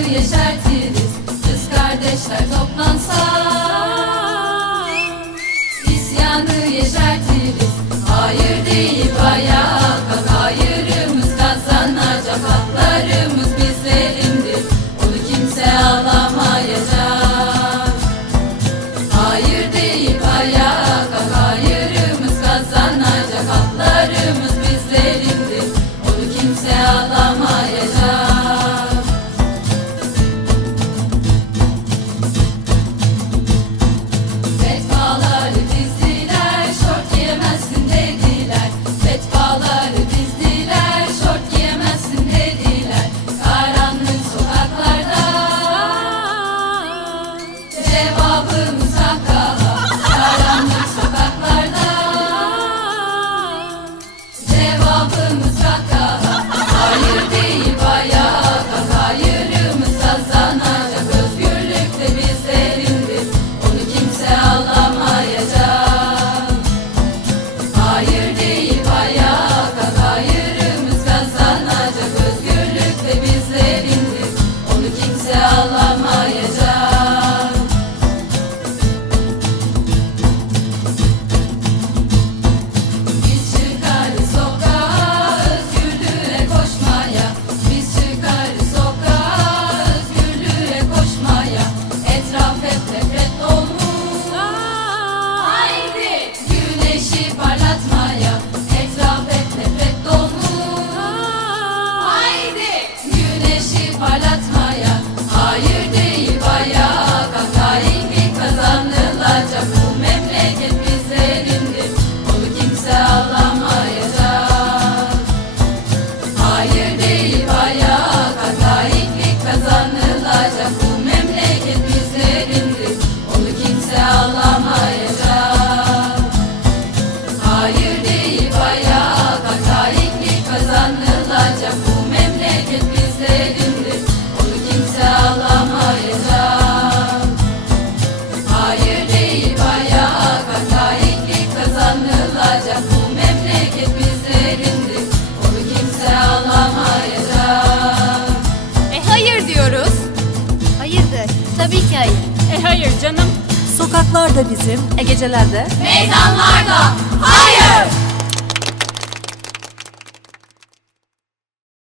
aşkı kardeşler toplansa. İsyanı yeşertiriz. Hayır deyip ayağa kalk. Hayırımız kazanacak. Haklarımız bizlerindir Onu kimse alamayacak. Hayır deyip ayağa kalk. Hayırımız kazanacak. Haklarımız bizlerindir Onu kimse alamayacak. Tabii ki hayır. E hayır canım. Sokaklar da bizim, e geceler de. Meydanlarda hayır.